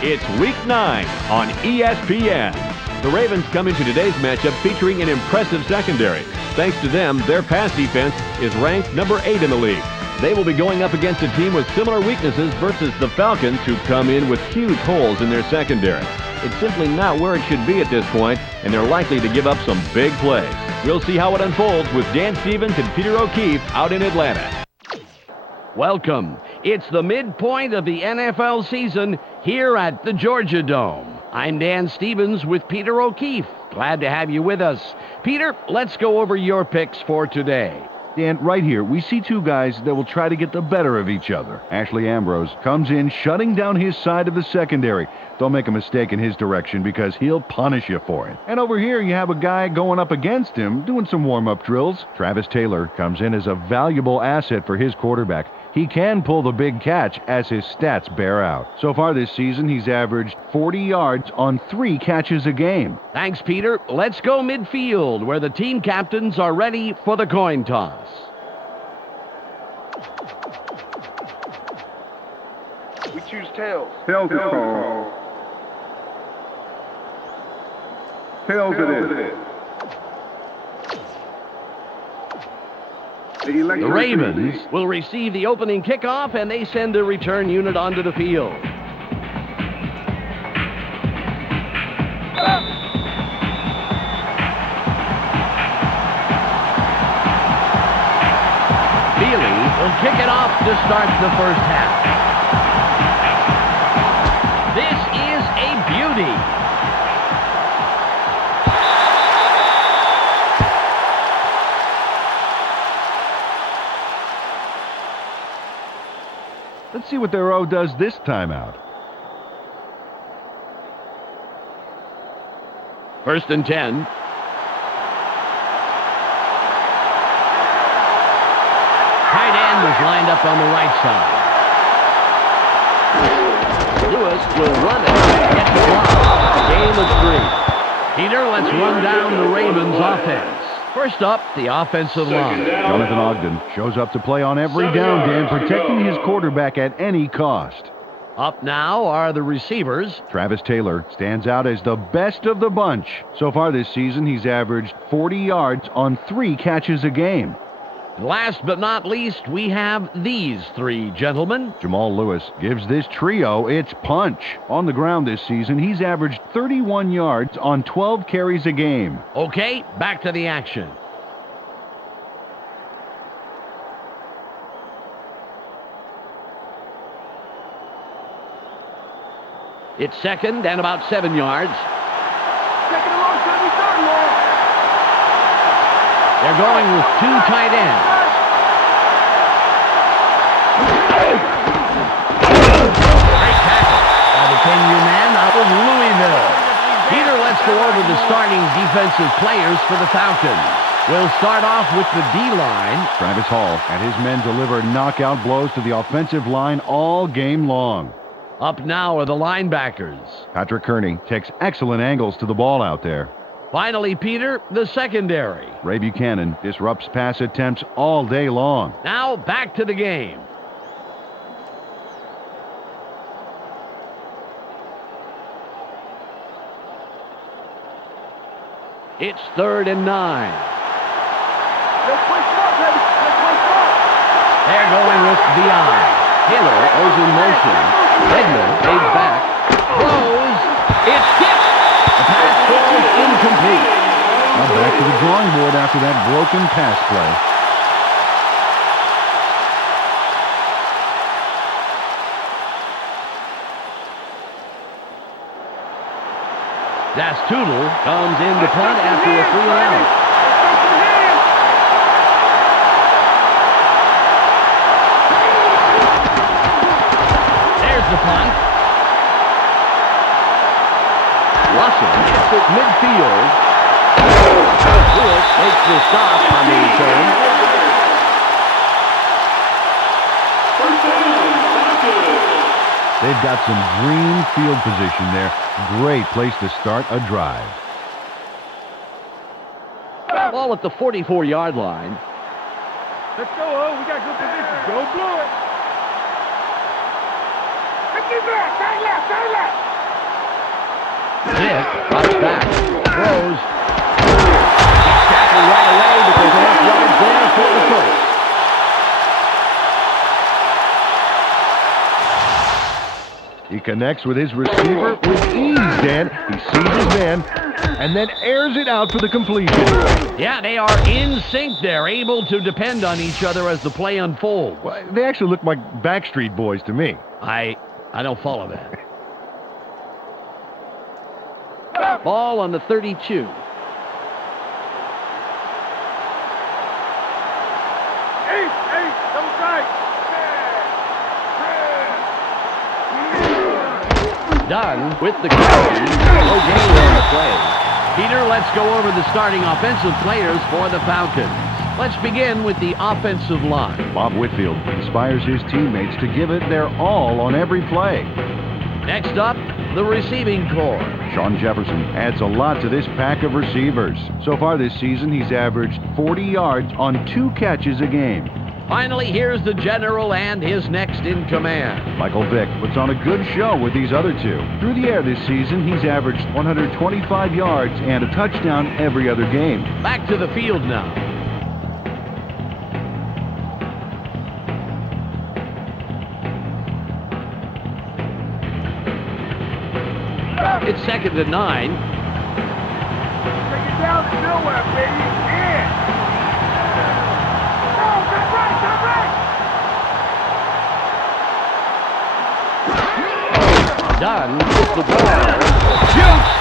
It's Week 9 on ESPN. The Ravens come into today's matchup featuring an impressive secondary. Thanks to them, their pass defense is ranked number 8 in the league. They will be going up against a team with similar weaknesses versus the Falcons, who come in with huge holes in their secondary. It's simply not where it should be at this point, and they're likely to give up some big plays. We'll see how it unfolds with Dan Stevens and Peter O'Keefe out in Atlanta. Welcome. It's the midpoint of the NFL season here at the Georgia Dome. I'm Dan Stevens with Peter O'Keefe. Glad to have you with us. Peter, let's go over your picks for today. Dan, right here, we see two guys that will try to get the better of each other. Ashley Ambrose comes in shutting down his side of the secondary. Don't make a mistake in his direction because he'll punish you for it. And over here, you have a guy going up against him doing some warm-up drills. Travis Taylor comes in as a valuable asset for his quarterback. He can pull the big catch as his stats bear out. So far this season, he's averaged 40 yards on 3 catches a game. Thanks, Peter. Let's go midfield, where the team captains are ready for the coin toss. We choose tails. Tails is called. Tails it is. The Ravens will receive the opening kickoff, and they send a return unit onto the field. Feely will kick it off to start the first half. This is a beauty. Let's see what their O does this time out. First and 10. Tight end is lined up on the right side. Lewis will run it. Get the block. Game of 3. Peter, let's run down the Ravens offense. First up, the offensive line. Jonathan Ogden shows up to play on every down, Dan, protecting his quarterback at any cost. Up now are the receivers. Travis Taylor stands out as the best of the bunch. So far this season, he's averaged 40 yards on 3 catches a game. Last but not least, we have these 3 gentlemen. Jamal Lewis gives this trio its punch. On the ground this season, he's averaged 31 yards on 12 carries a game. Okay, back to the action. It's second and about 7 yards. They're going with 2 tight ends. Great tackle by the 10-year man out of Louisville. Peter, let's go over the starting defensive players for the Falcons. We'll start off with the D-line. Travis Hall and his men deliver knockout blows to the offensive line all game long. Up now are the linebackers. Patrick Kearney takes excellent angles to the ball out there. Finally, Peter, the secondary. Ray Buchanan disrupts pass attempts all day long. Now back to the game. It's 3rd and 9. They're going with VI. Taylor goes in motion. Redmond fades back. Throws. It's tipped. The pass falls incomplete. Now back to the drawing board after that broken pass play. Das Toodle comes in to punt after a 3-and-out. There's the punt. Russell gets it midfield. Lewis makes the stop on the return. They've got some green field position there. Great place to start a drive. Ball at the 44-yard line. Let's go, we got good position. Go blue it. Let's get back. Turn left. Vick drops back. Throws. He's tackled right away, but there's enough yards there for the first. He connects with his receiver with ease, Dan. He sees his man and then airs it out for the completion. Yeah, they are in sync. They're able to depend on each other as the play unfolds. Well, they actually look like Backstreet Boys to me. I don't follow that. Ball on the 32. Hey, double tight. Done with the carry. No gain on the play. Peter, let's go over the starting offensive players for the Falcons. Let's begin with the offensive line. Bob Whitfield inspires his teammates to give it their all on every play. Next up, the receiving corps. Sean Jefferson adds a lot to this pack of receivers. So far this season, he's averaged 40 yards on 2 catches a game. Finally, here's the general and his next in command. Michael Vick puts on a good show with these other two. Through the air this season, he's averaged 125 yards and a touchdown every other game. Back to the field now. It's 2nd and 9. Take it down to nowhere, baby. Yeah. No, that's right, that's right. Done with the ball. Shoots!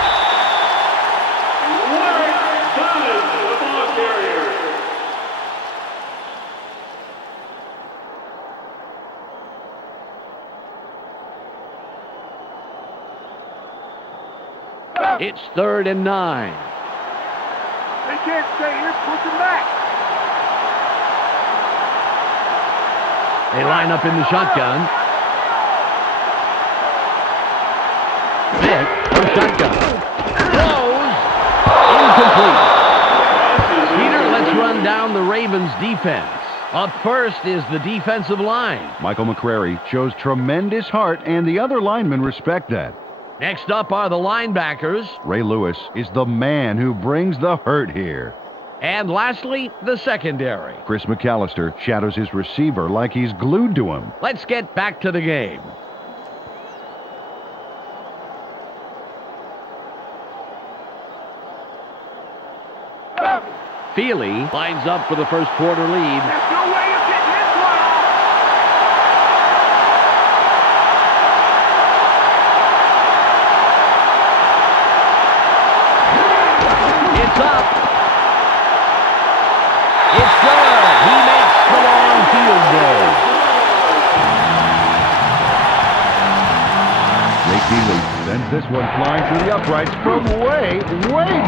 It's 3rd and 9. They can't stay here. Push them back. They line up in the shotgun. Vick, no shotgun. Throws. Incomplete. Peter, let's run down the Ravens' defense. Up first is the defensive line. Michael McCrary shows tremendous heart, and the other linemen respect that. Next up are the linebackers. Ray Lewis is the man who brings the hurt here. And lastly, the secondary. Chris McAllister shadows his receiver like he's glued to him. Let's get back to the game. Feely lines up for the first quarter lead. There's no way of getting this one off. It's up. It's good. He makes the long field goal. Ray Keeley sends this one flying through the uprights from way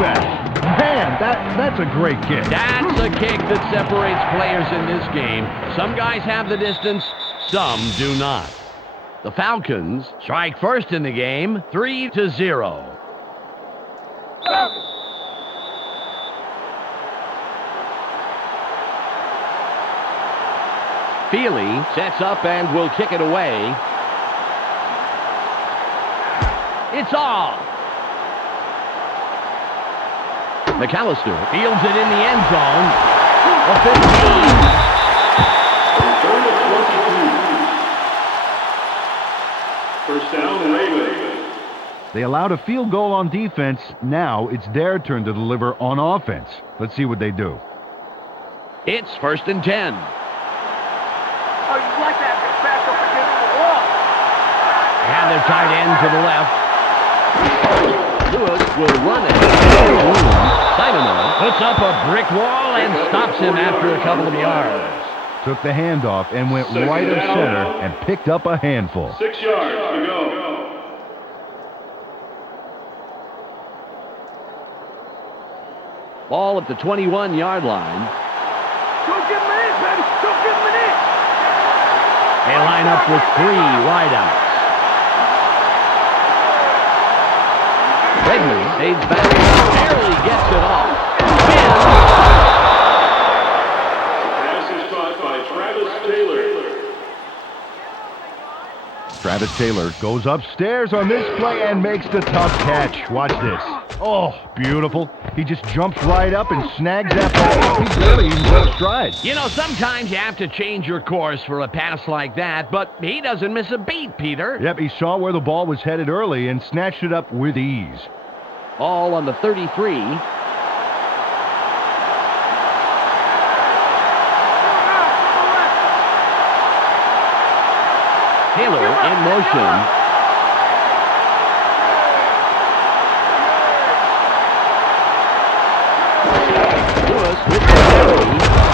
back. Man, that's a great kick. That's a kick that separates players in this game. Some guys have the distance, some do not. The Falcons strike first in the game, 3-0. Feely sets up and will kick it away. It's off. McAllister fields it in the end zone. A 15. First down, Ravens. They allowed a field goal on defense. Now it's their turn to deliver on offense. Let's see what they do. It's 1st and 10. Oh, you like that back up against the wall. And their tight end to the left. Lewis will run it. Simon puts up a brick wall and stops him after a couple of yards. Took the handoff and went right of center and picked up a handful. 6 yards to go. Ball at the 21-yard line. Don't give him an inch, baby. Don't give him an inch. They line up with 3 wideouts. Redmond fades back, barely gets it off. Pass is caught by Travis Taylor. Travis Taylor goes upstairs on this play and makes the tough catch. Watch this. Oh, beautiful. He just jumps right up and snags that ball. He barely even broke stride. You know, sometimes you have to change your course for a pass like that, but he doesn't miss a beat, Peter. Yep, he saw where the ball was headed early and snatched it up with ease. Ball on the 33. Taylor in motion. Lewis with the carry.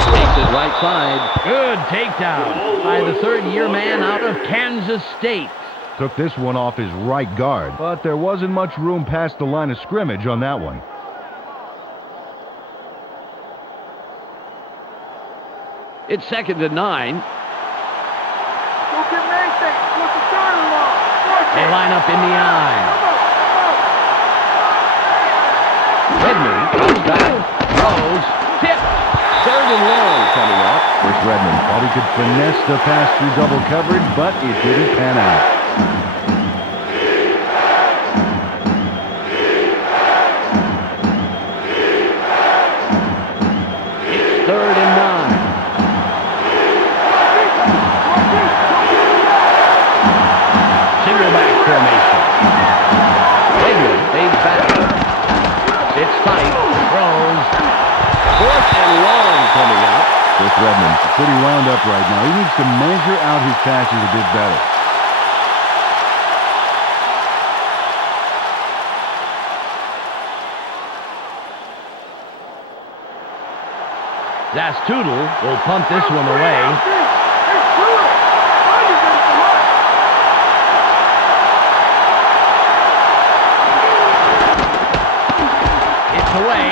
Takes it right side. Good takedown by the third-year man out of Kansas State. Took this one off his right guard, but there wasn't much room past the line of scrimmage on that one. It's 2nd and 9. They line up in the eye. Redmond comes back, throws, tipped. 3rd and long coming up. Chris Redmond thought he could finesse the pass through double coverage, but it didn't pan out. It's 3rd and 9. Single back formation. Redmond fades back. It's tight. Throws. 4th and long coming up. Chris Redmond is pretty wound up right now. He needs to measure out his passes a bit better. Zastoodle will pump this one away. Away.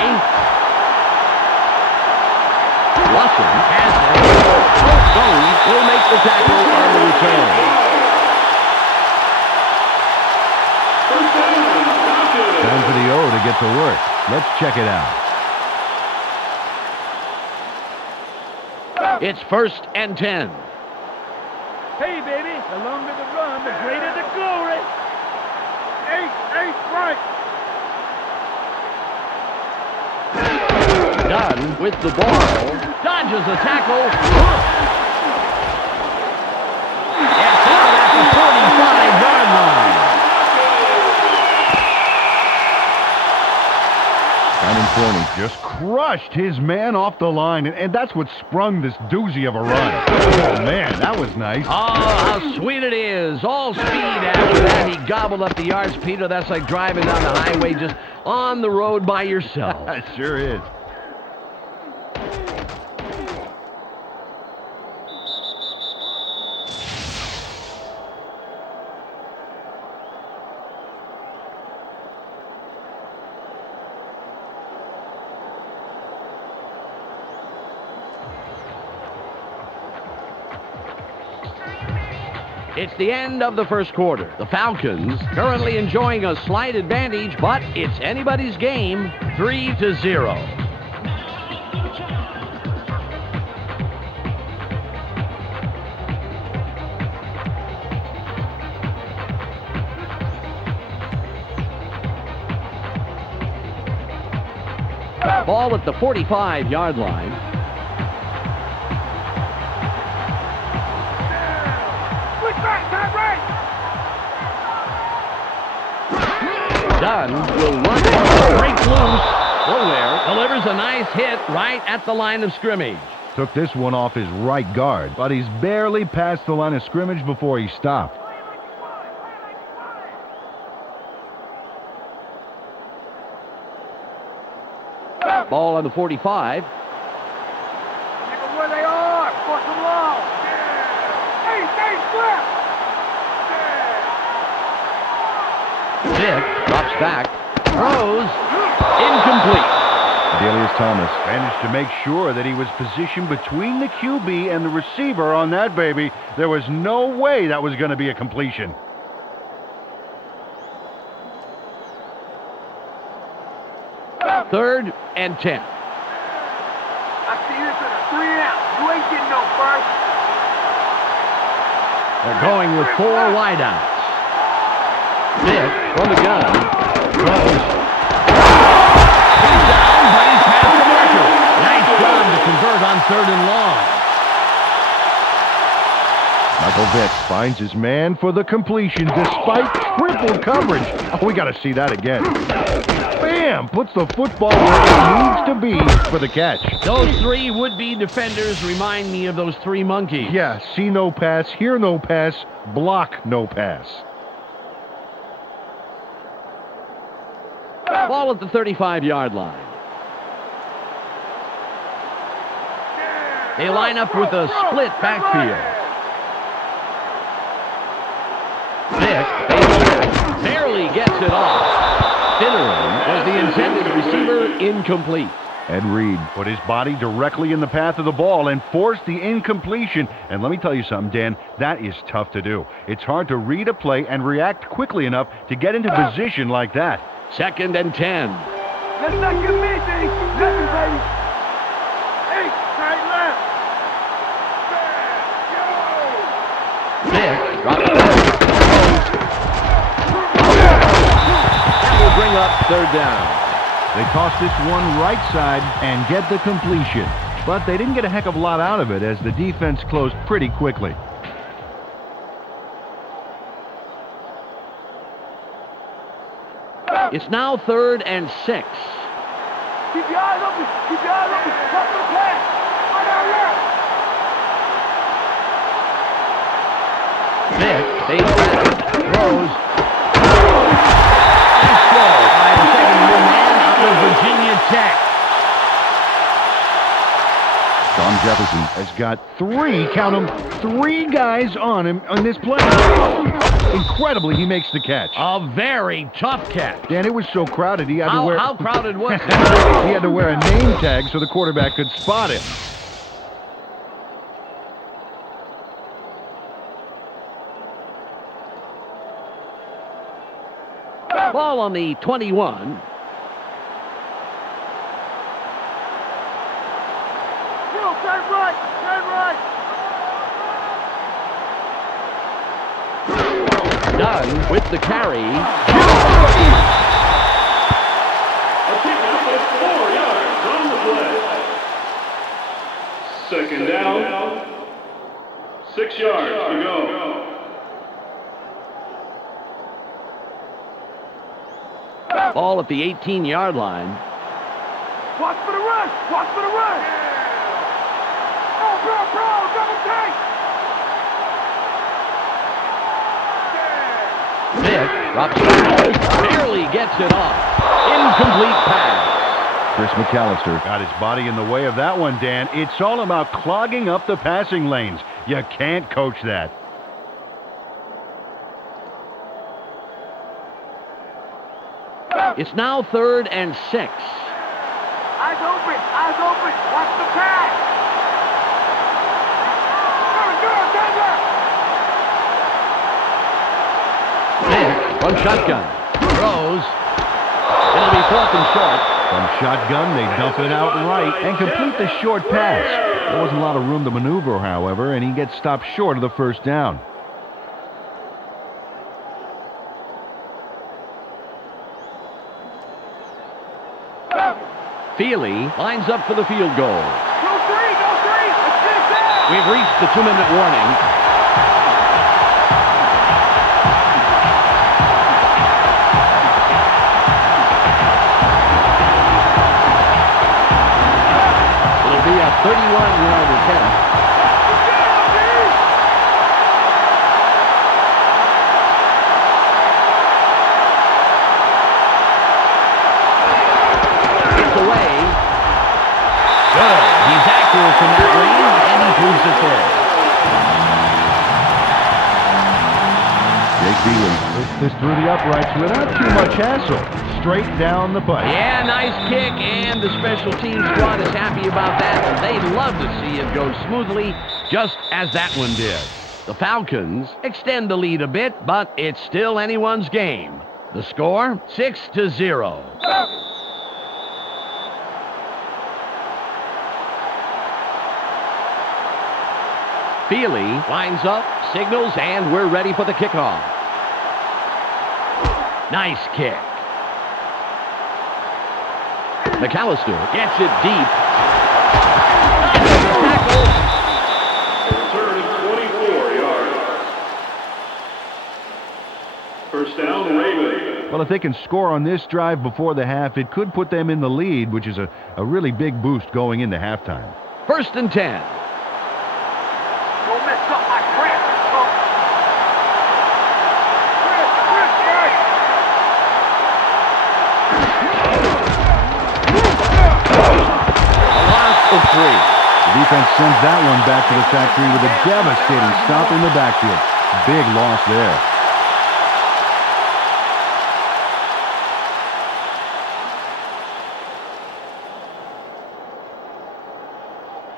Watson has it. Bones will make the tackle on the return. Time for the O to get to work. Let's check it out. It's 1st and 10. Hey, baby, the longer the run, the greater the glory. Eight, right. Dunn with the ball. Dodges a tackle. It's out at the 45-yard line. Down in 20, just crushed his man off the line, and that's what sprung this doozy of a run. Oh, man, that was nice. Oh, how sweet it is. All speed after that. He gobbled up the yards, Peter. That's like driving down the highway just on the road by yourself. It sure is. It's the end of the first quarter. The Falcons currently enjoying a slight advantage, but it's anybody's game, 3-0. Ball at the 45-yard line. Dunn will run it, break loose. Nowhere. Delivers a nice hit right at the line of scrimmage. Took this one off his right guard, but he's barely past the line of scrimmage before he stopped. Ball on the 45. Keep them where they are. Push them long. Hey, flip. Vick drops back. Throws. Incomplete. Adelius Thomas managed to make sure that he was positioned between the QB and the receiver on that baby. There was no way that was going to be a completion. Third and 10. I see this as a 3 and out. You ain't getting no first. They're going with 4 wideouts. Vick from the gun. Throws. He's down, but he's past the marker. Nice job to convert on 3rd and long. Michael Vick finds his man for the completion despite triple coverage. Oh, we got to see that again. Bam! Puts the football where it needs to be for the catch. Those 3 would-be defenders remind me of those 3 monkeys. Yeah, see no pass, hear no pass, block no pass. Ball at the 35-yard line. They line up with a split backfield. Vick, barely gets it off. Finneran was the intended receiver, incomplete. Ed Reed put his body directly in the path of the ball and forced the incompletion. And let me tell you something, Dan, that is tough to do. It's hard to read a play and react quickly enough to get into position like that. 2nd and 10. Let's not get me, D. Listen, baby. 8, right, left. Vick drops it. That will bring up 3rd down. They toss this one right side and get the completion. But they didn't get a heck of a lot out of it as the defense closed pretty quickly. It's now 3rd and 6. Keep your eyes open. Keep your eyes open. Watch the pass. Right out here. Vick fades back, throws. Nice throw by the second-year man out of Virginia Tech. Sean Jefferson has got 3, count them, 3 guys on him on this play. Incredibly, he makes the catch. A very tough catch. Dan, it was so crowded he had to wear... How crowded was it? He had to wear a name tag so the quarterback could spot him. Ball on the 21. Turn right. Turn right. Dunn with the carry. A pickup of 4 yards on the play. 2nd down. 6 yards to go. Ball at the 18-yard line. Watch for the run. Watch for the run. Bro, double take. Vick drops back, barely gets it off. Incomplete pass. Chris McAllister got his body in the way of that one, Dan. It's all about clogging up the passing lanes. You can't coach that. It's now 3rd and 6. Eyes open. Eyes open. Watch the pass. Vick from shotgun. Throws. It'll be 4th and short. From shotgun, they dump it out right and complete the short pass. There wasn't a lot of room to maneuver, however, and he gets stopped short of the 1st down. Feely lines up for the field goal. Go 3. Let's finish that. We've reached the 2-minute warning. It'll be a 31-yard attempt. It's away. Good. He's accurate from that range, and he proves it there. Jake Beelan puts this through the uprights without too much hassle. Straight down the pipe. Yeah, nice kick, and the special team squad is happy about that. They'd love to see it go smoothly, just as that one did. The Falcons extend the lead a bit, but it's still anyone's game. The score, 6-0. Feely lines up, signals, and we're ready for the kickoff. Nice kick. McAllister gets it deep. Tackle. Return is 24 yards. First down, Ravens. Well, if they can score on this drive before the half, it could put them in the lead, which is a really big boost going into halftime. 1st and 10. Don't mess up my crap. A loss of 3. The defense sends that one back to the factory with a devastating stop in the backfield. Big loss there.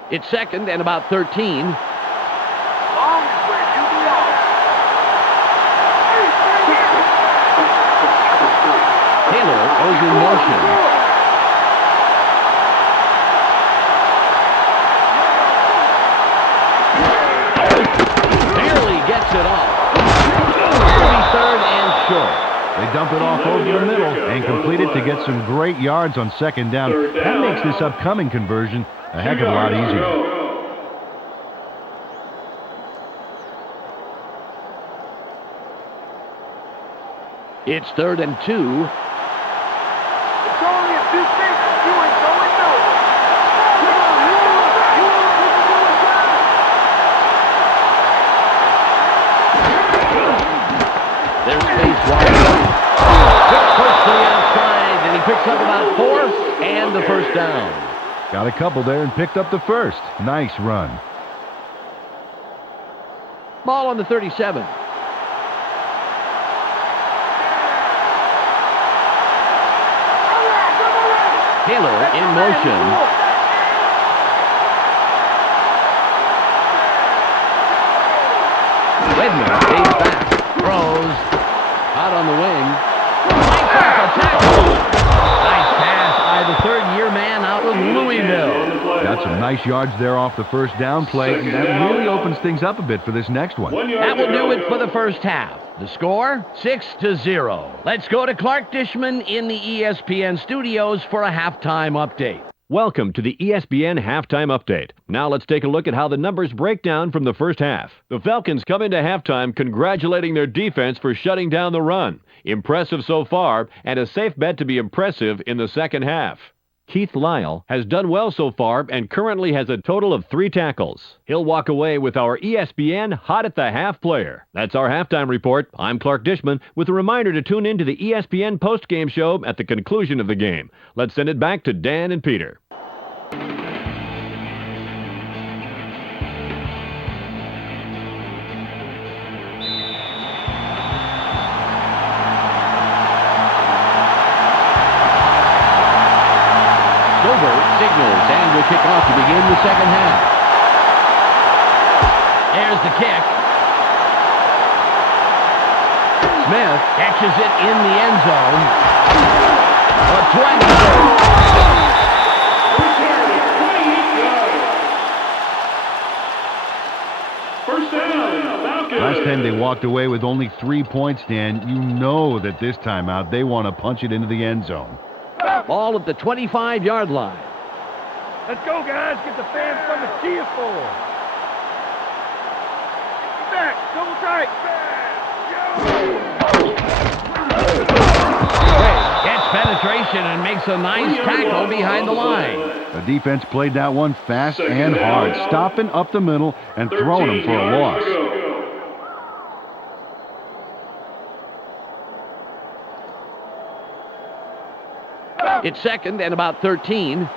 It's 2nd and about 13. Taylor goes in motion. Barely gets it off. It'll be 3rd and short. They dump it off over the middle and complete it to get some great yards on 2nd down. That makes this upcoming conversion a heck of a lot easier. It's 3rd and 2. It's only a few things. You ain't going nowhere. There's space wide. Quick push to the outside, and he picks up about 4 and the 1st down. Got a couple there and picked up the 1st. Nice run. Ball on the 37. Taylor in motion. Redmond stays back. Throws. Out on the wing. Breaks off a tackle. Nice pass by the 3rd-year man out of Louisville. Got some nice yards there off the 1st down play, and that really opens things up a bit for this next one. That will do it for the 1st half. The score, 6-0. Let's go to Clark Dishman in the ESPN studios for a halftime update. Welcome to the ESPN Halftime Update. Now let's take a look at how the numbers break down from the 1st half. The Falcons come into halftime congratulating their defense for shutting down the run. Impressive so far, and a safe bet to be impressive in the 2nd half. Keith Lyle has done well so far and currently has a total of 3 tackles. He'll walk away with our ESPN Hot at the Half player. That's our halftime report. I'm Clark Dishman with a reminder to tune in to the ESPN postgame show at the conclusion of the game. Let's send it back to Dan and Peter. Signals and will kick off to begin the 2nd half. There's the kick. Smith catches it in the end zone. A 20. First down, Falcons. Last time they walked away with only 3 points, Dan. You know that this time out they want to punch it into the end zone. Ball at the 25-yard line. Let's go, guys. Get the fans from the cheer for. Back. Double tight. Gray gets penetration and makes a nice tackle behind the line. The defense played that one fast and hard, stopping up the middle and throwing them for a loss. It's 2nd and about 13.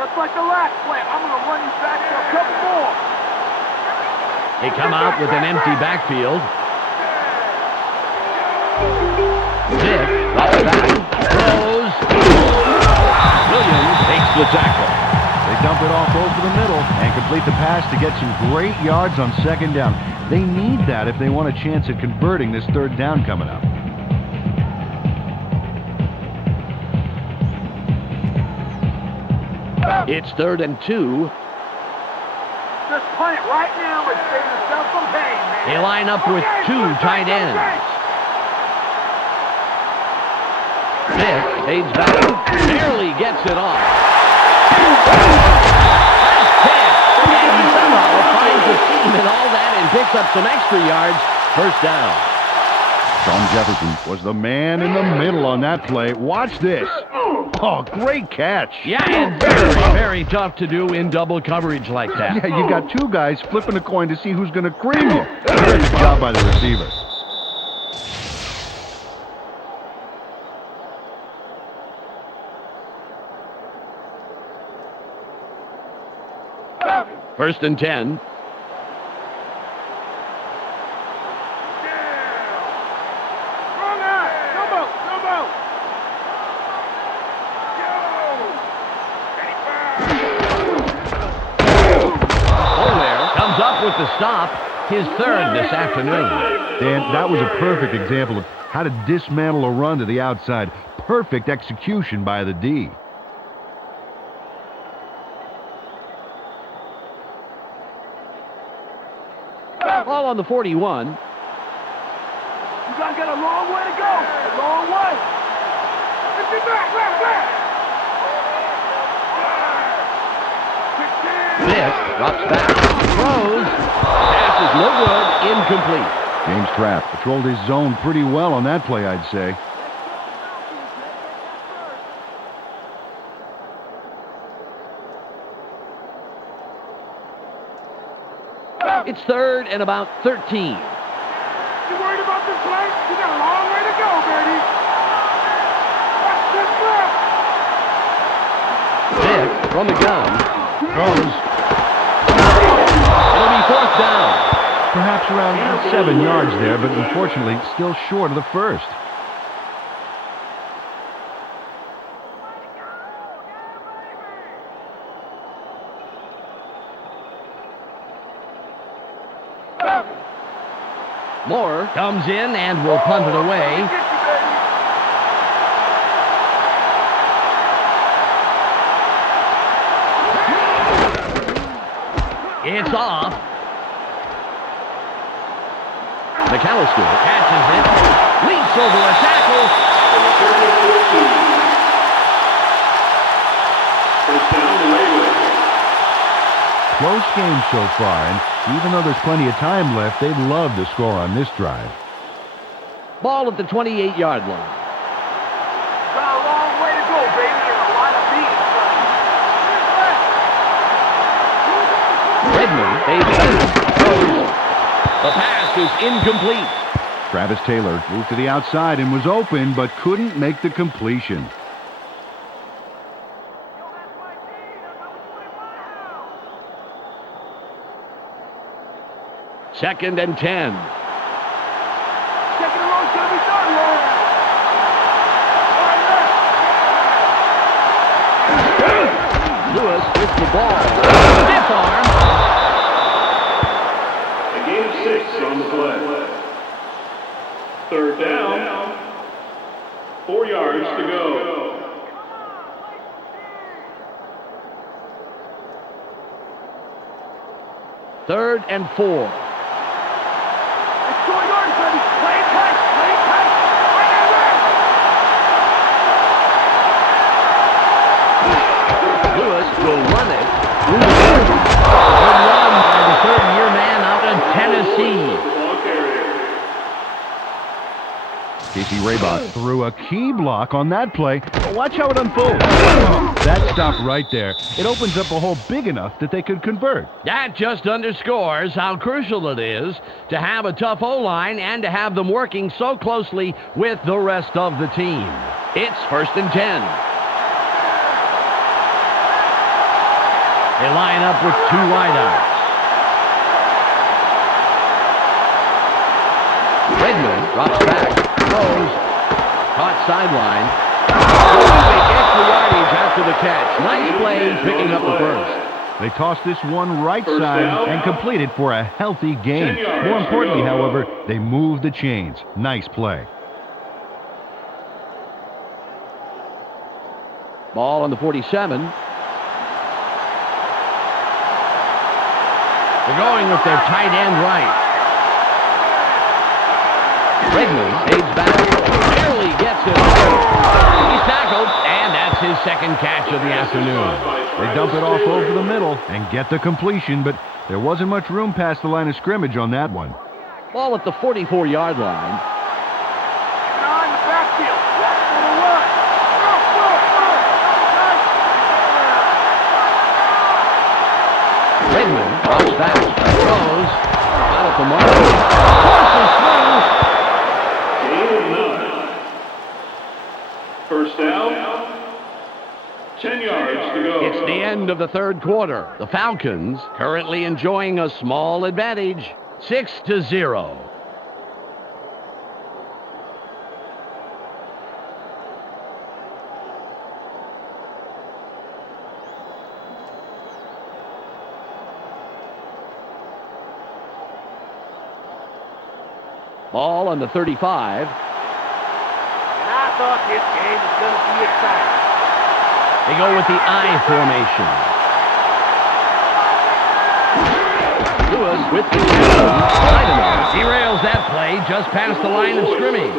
Just like the last play, I'm going to run you back for a couple more. They come out with an empty backfield. Vick drops back, throws. Williams takes the tackle. They dump it off over the middle and complete the pass to get some great yards on 2nd down. They need that if they want a chance at converting this 3rd down coming up. It's 3rd and 2. Just punt it right now and save yourself some pain, man. They line up with two tight ends. Smith fades back, barely gets it off. Nice catch, and he somehow finds a seam in all that and picks up some extra yards. First down. Sean Jefferson was the man in the middle on that play. Watch this. Oh, great catch. Yeah, and very, very tough to do in double coverage like that. Yeah, you got two guys flipping a coin to see who's going to cream you. Great job by the receiver. First and 10. With the stop, his third this afternoon. Dan, that was a perfect example of how to dismantle a run to the outside. Perfect execution by the D. Ball on the 41. You guys got a long way to go. A long way. Lift it back. Smith drops back, throws, pass is no good, incomplete. James Trapp patrolled his zone pretty well on that play, I'd say. It's third and about 13. You worried about this play? You got a long way to go, baby. Watch this left. Smith from the gun. Throws. It'll be fourth down. Perhaps around 7 yards there, but unfortunately still short of the first. Moore comes in and will punt it away. It's off. McAllister catches it, leaps over a tackle. First down, the Ravens. Close game so far, and even though there's plenty of time left, they'd love to score on this drive. Ball at the 28-yard line. Got a long way to go, baby, and a lot of beans. Redmond takes it. The pass is incomplete. Travis Taylor moved to the outside and was open, but couldn't make the completion. Second and 10. Second and long's gonna be done, Lord. Lewis with the ball. Stiff arm. A gain of 6 on the play. Third down. 4 yards to go. Third and 4. It's going on, baby. Play it tight. Play it tight. Right there. Lewis will run it. Good run by the third-year man out of Tennessee. Ball carrier. Casey Raybach threw a key block on that play. Watch how it unfolds. That stop right there. It opens up a hole big enough that they could convert. That just underscores how crucial it is to have a tough O-line and to have them working so closely with the rest of the team. It's first and 10. They line up with two wideouts. Redmond drops back, throws, caught sideline. Make extra yardage after the catch. Nice play, picking up the first. They tossed this one right side and completed for a healthy gain. More importantly, however, they moved the chains. Nice play. Ball on the 47. They're going with their tight end right. Redmond fades back, barely gets it off. He's tackled, and that's his second catch of the afternoon. They dump it off over the middle and get the completion, but there wasn't much room past the line of scrimmage on that one. Ball at the 44-yard line. Redmond drops back, throws, out at the mark, First forces through. down, 10 yards to go. It's the end of the third quarter. The Falcons currently enjoying a small advantage, 6-0. Ball on the 35. And I thought this game was going to be exciting. They go with the I formation. Lewis with the catch. Derails that play just past the line of scrimmage.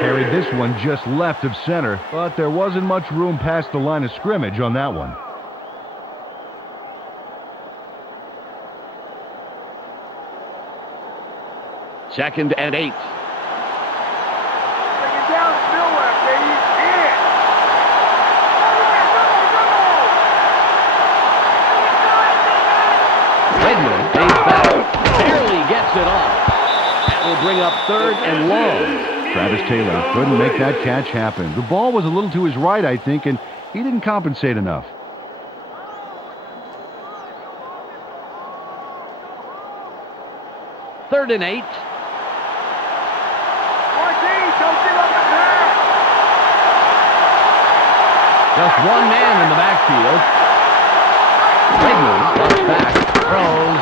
Carried this one just left of center, but there wasn't much room past the line of scrimmage on that one. Second and 8. Bring it down nowhere, baby. Yeah. Redmond fades back, barely gets it off. That will bring up third and long. Travis Taylor couldn't make that catch happen. The ball was a little to his right, I think, and he didn't compensate enough. Third and 8. Just one man in the backfield. Redmond drops back, throws.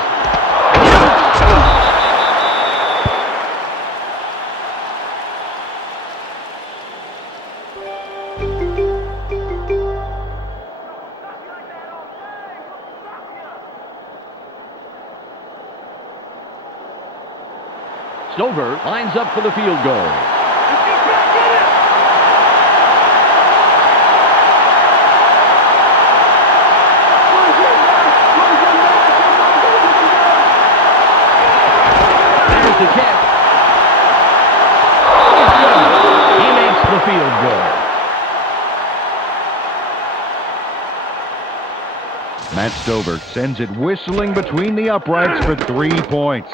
Stover lines up for the field goal. There's the kick. It's good. He makes the field goal. Matt Stover sends it whistling between the uprights for 3 points.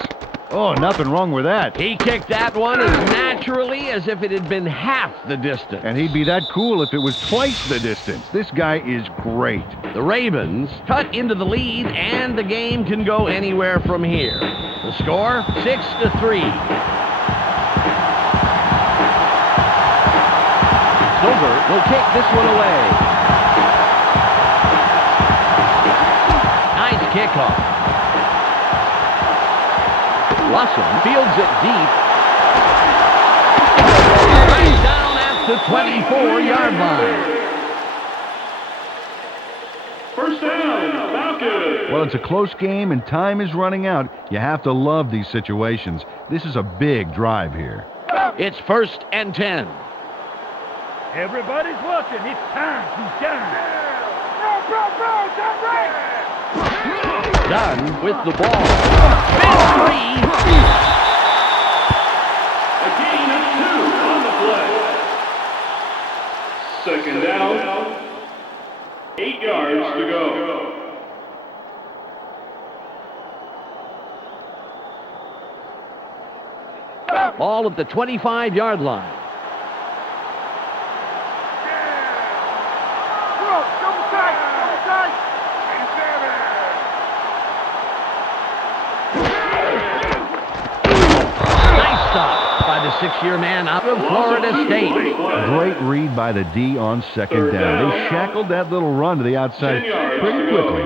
Oh, nothing wrong with that. He kicked that one as naturally as if it had been half the distance. And he'd be that cool if it was twice the distance. This guy is great. The Ravens cut into the lead, and the game can go anywhere from here. The score, 6-3. Stover will kick this one away. Nice kickoff. Russell fields it deep. Right down at the 24-yard line. First down, Falcons. Well, it's a close game and time is running out. You have to love these situations. This is a big drive here. It's first and 10. Everybody's looking. It's time to shine. Bro, that's right. Dunn with the ball. Big three. A gain of 2 on the play. Second down, 8 yards to go. Ball at the 25-yard line. Nice stop by the 6-year man out of Florida State. Great read by the D on second down. They shackled that little run to the outside pretty quickly.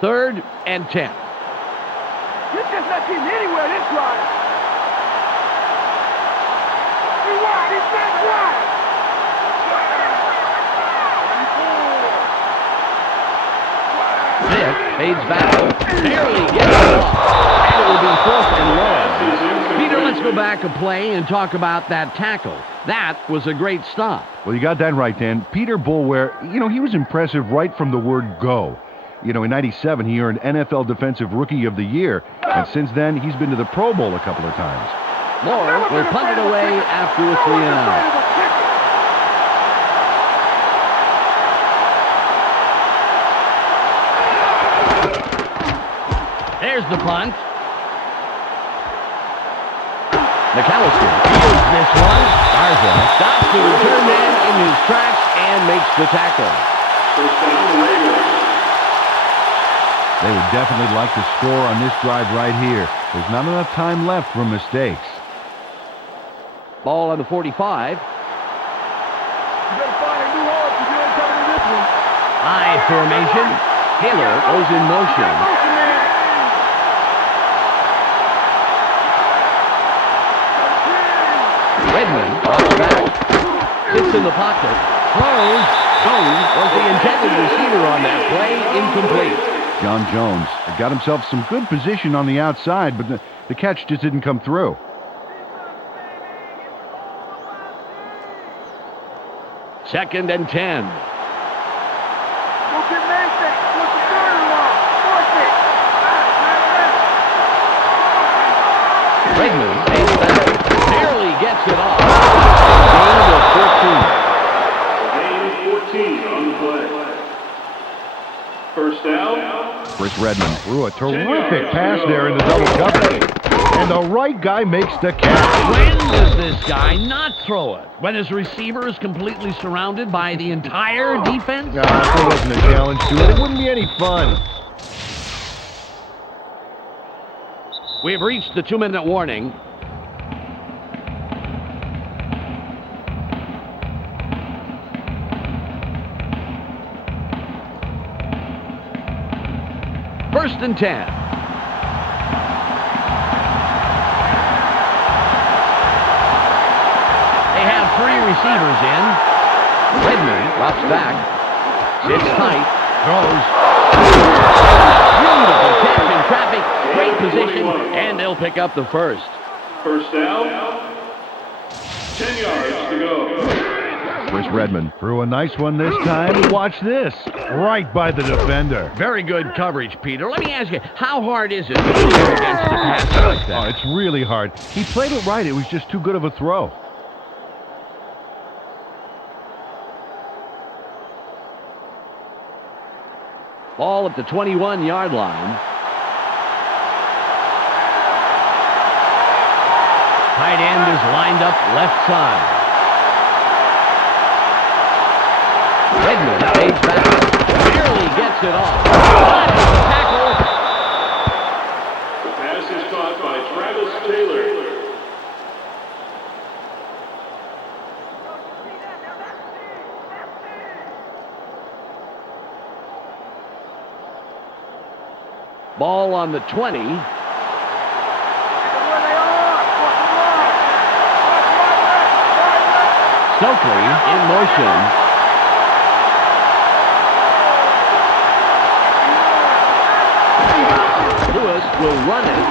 Third and 10. Let's just not get anywhere this drive. He's wide. He's back wide. Vick fades back. Barely gets it off. And it will be 4th and long. Peter, let's go back a play and talk about that tackle. That was a great stop. Well, you got that right, Dan. Peter Boulware, he was impressive right from the word go. In 97, he earned NFL Defensive Rookie of the Year, and since then, he's been to the Pro Bowl a couple of times. Moore will punt it away after a 3-and-out. There's the punt. McAllister fields this one. Garza stops the return man in his tracks and makes the tackle. First down, Ravens. They would definitely like to score on this drive right here. There's not enough time left for mistakes. Ball on the 45. You better find a new hole if you ain't coming to this one. High formation. Taylor goes in motion. Redmond drops back. Sits in the pocket. Throws. Jones was the intended receiver on that play. Incomplete. John Jones got himself some good position on the outside, but the catch just didn't come through. Second and 10. Redmond takes back. Barely gets it off. Gain of 14 on the play. First down. Chris Redmond threw a terrific pass there in the double coverage. And the right guy makes the catch. When does this guy not throw it? When his receiver is completely surrounded by the entire defense? If there wasn't a challenge to it, it wouldn't be any fun. We've reached the 2-minute warning. First and 10. They have 3 receivers in. Redmond drops back. Sits tight. Throws. Beautiful catch in traffic. Great position. And they'll pick up the first. First down. 10 yards to go. Chris Redmond threw a nice one this time. Watch this. Right by the defender. Very good coverage, Peter. Let me ask you, how hard is it to score against a pass like that? Oh, it's really hard. He played it right. It was just too good of a throw. Ball at the 21-yard line. Tight end is lined up left side. Redmond fades back. Barely gets it off. Tackle. The pass is caught by Travis Taylor. Ball on the 20. Stokely in motion. Lewis will run it.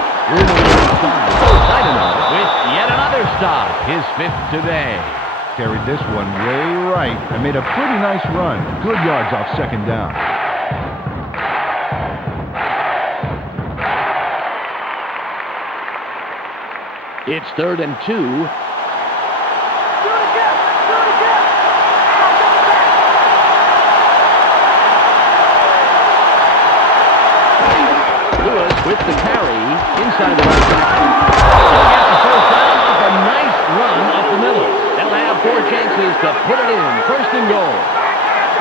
Dynamo with yet another stop. His 5th today. Carried this one way right and made a pretty nice run. Good yards off second down. It's 3rd and 2. Lewis with the carry inside the right tackle. He'll get the first down off a nice run up the middle. They'll have 4 chances to put it in. 1st and goal.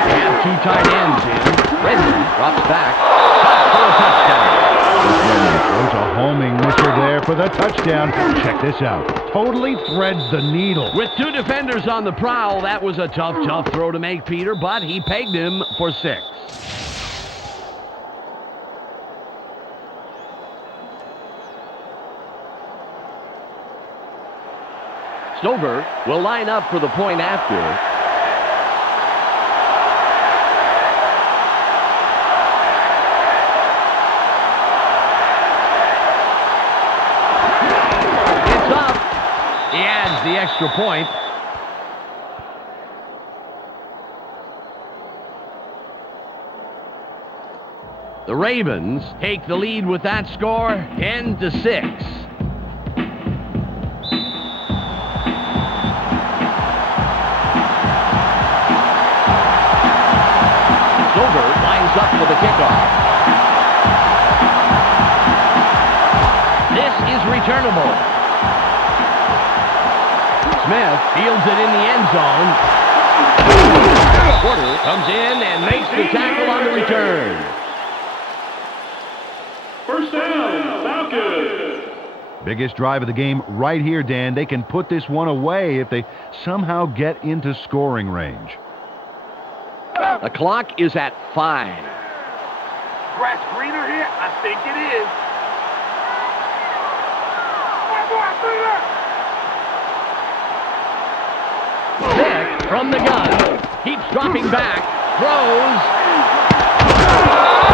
They have 2 tight ends in. Redmond drops back. Caught for a touchdown. Redmond throws a homing missile there for the touchdown. Check this out. Totally threads the needle. With 2 defenders on the prowl, that was a tough throw to make, Peter, but he pegged him for 6. Stover will line up for the point after. It's up. He adds the extra point. The Ravens take the lead with that score, 10-6. Lines up for the kickoff. This is returnable. Smith fields it in the end zone. Porter comes in and makes the tackle on the return. First down, Falcons. Biggest drive of the game right here, Dan. They can put this one away if they somehow get into scoring range. The clock is at 5. Grass greener here? I think it is. Pick from the gun. Keeps dropping back. Throws.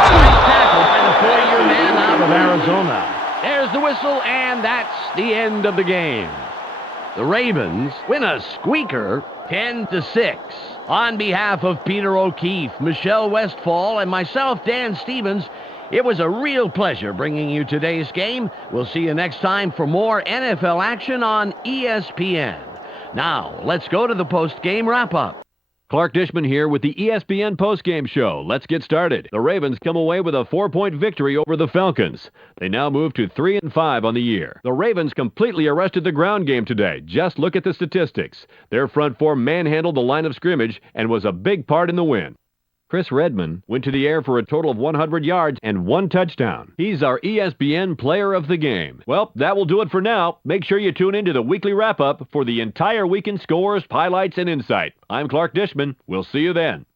Nice tackle by the 4-year man out of Arizona. There's the whistle, and that's the end of the game. The Ravens win a squeaker, 10-6. On behalf of Peter O'Keefe, Michelle Westfall, and myself, Dan Stevens, it was a real pleasure bringing you today's game. We'll see you next time for more NFL action on ESPN. Now, let's go to the post-game wrap-up. Clark Dishman here with the ESPN postgame show. Let's get started. The Ravens come away with a 4-point victory over the Falcons. They now move to 3-5 on the year. The Ravens completely arrested the ground game today. Just look at the statistics. Their front four manhandled the line of scrimmage and was a big part in the win. Chris Redman went to the air for a total of 100 yards and 1 touchdown. He's our ESPN player of the game. Well, that will do it for now. Make sure you tune in to the weekly wrap-up for the entire weekend scores, highlights, and insight. I'm Clark Dishman. We'll see you then.